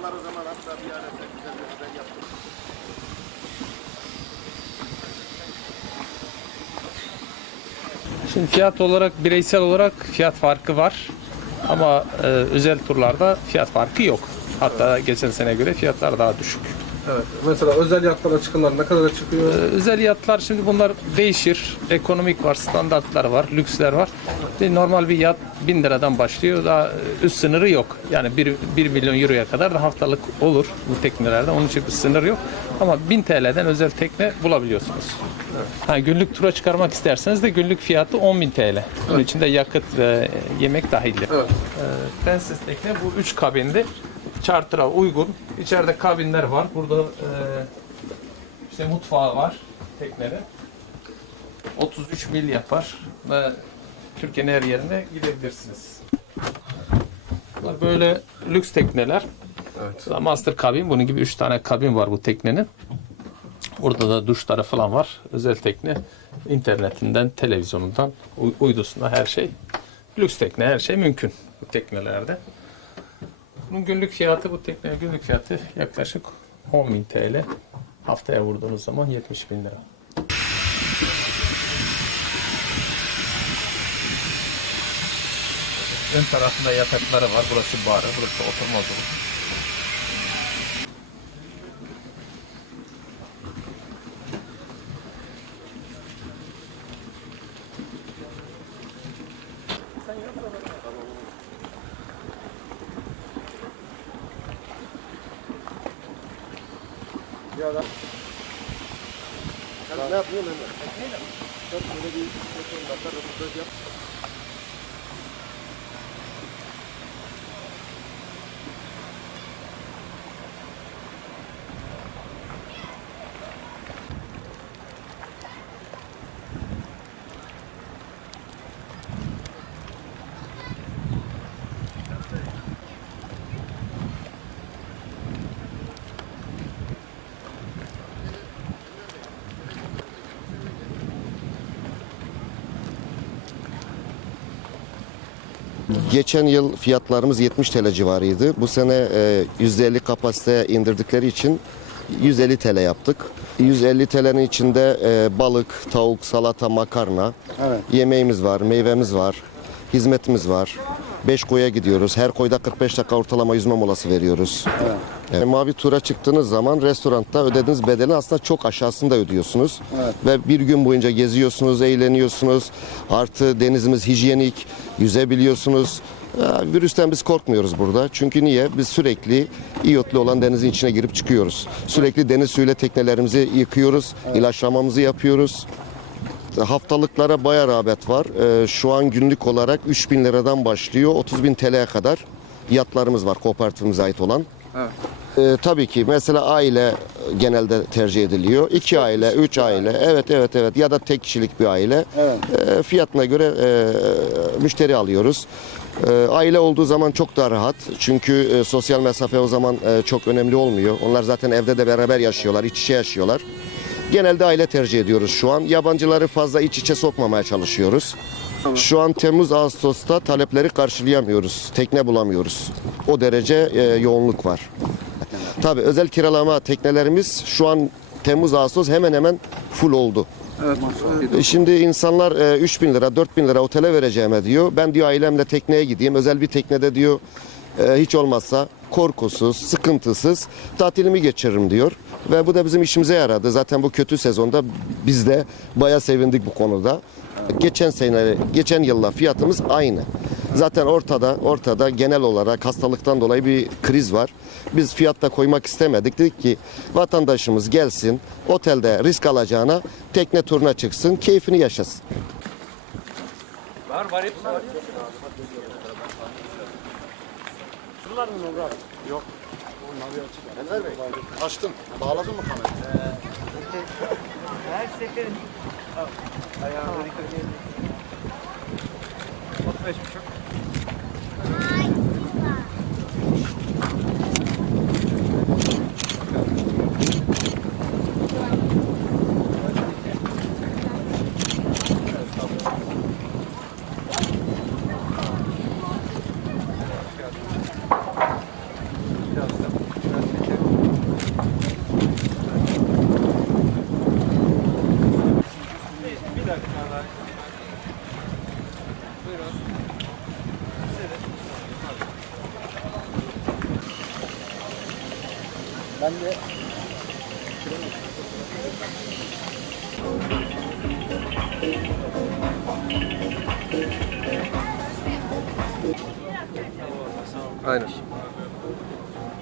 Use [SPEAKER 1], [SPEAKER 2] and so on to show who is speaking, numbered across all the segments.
[SPEAKER 1] Onlar o zaman hatta bir ara sen güzel bir haber yaptın.
[SPEAKER 2] Şimdi fiyat olarak bireysel olarak fiyat farkı var. Ama e, özel turlarda fiyat farkı yok. Hatta geçen sene göre fiyatlar daha düşük.
[SPEAKER 3] Evet. Mesela özel yatlara çıkanlar ne kadar çıkıyor?
[SPEAKER 2] E, özel yatlar şimdi bunlar değişir. Ekonomik var, standartlar var, lüksler var. Normal bir yat 1000 liradan başlıyor. Daha e, üst sınırı yok. Yani 1, 1 milyon euroya kadar da haftalık olur bu teknelerde. Onun için bir sınır yok. Ama 1000 TL'den özel tekne bulabiliyorsunuz. Ha, günlük tura çıkarmak isterseniz de günlük fiyatı 10.000 TL. Bunun içinde yakıt ve yemek dahildir.
[SPEAKER 3] Evet.
[SPEAKER 2] Ee, Prenses tekne bu üç kabindi. Charter'a uygun. İçeride kabinler var. Burada e, işte mutfağı var teknenin. 33 mil yapar ve Türkiye'nin her yerine gidebilirsiniz. Bunlar böyle lüks tekneler.
[SPEAKER 3] Evet.
[SPEAKER 2] Master kabin. Bunun gibi 3 tane kabin var bu teknenin. Burada da duşları falan var. Özel tekne. internetinden, televizyonundan, uy- uydusuna her şey. Lüks tekne her şey mümkün bu teknelerde. Bunun günlük fiyatı bu tekne günlük fiyatı yaklaşık 10.000 TL. Haftaya vurduğunuz zaman 70 bin lira. Ön tarafında yatakları var. Burası barı, burası oturma odası.
[SPEAKER 1] Sen ne yapıyorsun Ömer? Sen böyle bir 10 dakika röportaj yap. Geçen yıl fiyatlarımız 70 TL civarıydı. Bu sene e, %50 kapasite indirdikleri için 150 TL yaptık. 150 TL'nin içinde e, balık, tavuk, salata, makarna, yemeğimiz var, meyvemiz var, hizmetimiz var. 5 koya gidiyoruz. Her koyda 45 dakika ortalama yüzme molası veriyoruz. Evet. Mavi tura çıktığınız zaman restoranda ödediğiniz bedelin aslında çok aşağısında ödüyorsunuz. Ve bir gün boyunca geziyorsunuz, eğleniyorsunuz. Artı denizimiz hijyenik, yüzebiliyorsunuz. Virüsten biz korkmuyoruz burada. Çünkü niye? Biz sürekli iyotlu olan denizin içine girip çıkıyoruz. Sürekli deniz suyuyla teknelerimizi yıkıyoruz, ilaçlamamızı yapıyoruz. Haftalıklara bayağı rağbet var. Ee, şu an günlük olarak 3000 liradan başlıyor 30 bin TL'ye kadar yatlarımız var kooperatifimize ait olan. Ee, tabii ki mesela aile genelde tercih ediliyor. İki aile, üç aile, evet evet evet ya da tek kişilik bir aile. Ee, fiyatına göre e, müşteri alıyoruz. Ee, aile olduğu zaman çok daha rahat. Çünkü e, sosyal mesafe o zaman e, çok önemli olmuyor. Onlar zaten evde de beraber yaşıyorlar, iç içe yaşıyorlar. Genelde aile tercih ediyoruz şu an. Yabancıları fazla iç içe sokmamaya çalışıyoruz. Şu an Temmuz Ağustos'ta talepleri karşılayamıyoruz. Tekne bulamıyoruz. O derece e, yoğunluk var. Tabii özel kiralama teknelerimiz şu an Temmuz Ağustos hemen hemen full oldu. E, Şimdi insanlar e, 3 bin lira, 4 bin lira otele vereceğime diyor. Ben diyor ailemle tekneye gideyim. Özel bir teknede diyor e, hiç olmazsa korkusuz, sıkıntısız tatilimi geçiririm diyor. Ve bu da bizim işimize yaradı. Zaten bu kötü sezonda biz de bayağı sevindik bu konuda. Geçen sene, geçen yılla fiyatımız aynı. Zaten ortada, ortada genel olarak hastalıktan dolayı bir kriz var. Biz fiyatta koymak istemedik. Dedik ki vatandaşımız gelsin, otelde risk alacağına tekne turuna çıksın, keyfini yaşasın. Enver Bey, açtım. Bağladın mı kamerayı?
[SPEAKER 4] Her seferin ayağını dikkat 힘내십시오. Ben de
[SPEAKER 3] Aynen.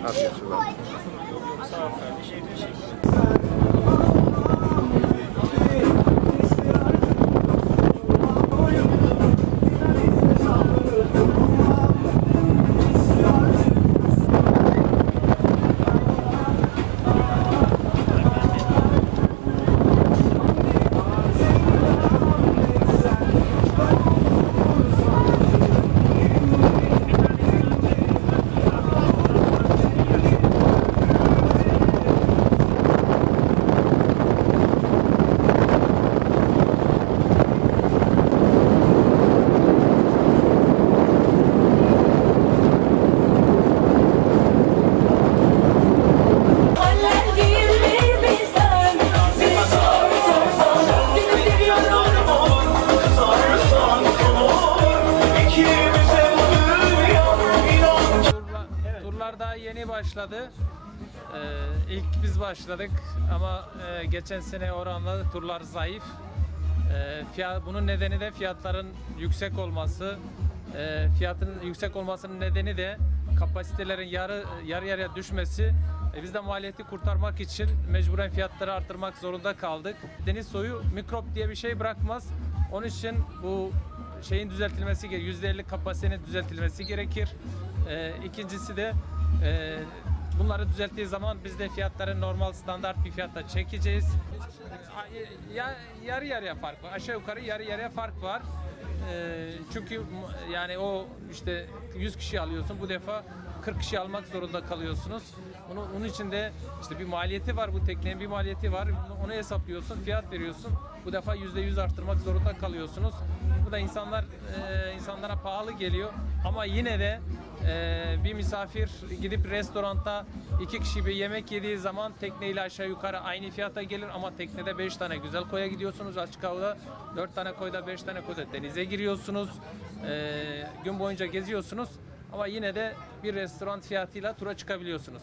[SPEAKER 3] Afiyet olsun.
[SPEAKER 2] Başladı. Ee, ilk biz başladık ama e, geçen sene oranla turlar zayıf. Ee, fiyat, bunun nedeni de fiyatların yüksek olması. Ee, fiyatın yüksek olmasının nedeni de kapasitelerin yarı yarı yarıya düşmesi. E, biz de maliyeti kurtarmak için mecburen fiyatları artırmak zorunda kaldık. Deniz soyu mikrop diye bir şey bırakmaz. Onun için bu şeyin düzeltilmesi gerekiyor. %50 kapasitenin düzeltilmesi gerekir. Ee, ikincisi de e, bunları düzelttiği zaman biz de fiyatları normal standart bir fiyata çekeceğiz. Ee, Ya, yarı yarıya fark var. Aşağı yukarı yarı yarıya fark var. Ee, çünkü yani o işte 100 kişi alıyorsun bu defa 40 kişi almak zorunda kalıyorsunuz. Bunu, onun için de işte bir maliyeti var bu teknenin bir maliyeti var. Onu hesaplıyorsun, fiyat veriyorsun. Bu defa %100 arttırmak zorunda kalıyorsunuz. Bu da insanlar e, insanlara pahalı geliyor. Ama yine de e, bir misafir gidip restoranda iki kişi bir yemek yediği zaman tekneyle aşağı yukarı aynı fiyata gelir ama teknede 5 tane güzel koya gidiyorsunuz açık havada 4 tane koyda 5 tane koyda denize giriyorsunuz E, gün boyunca geziyorsunuz ama yine de bir restoran fiyatıyla tura çıkabiliyorsunuz.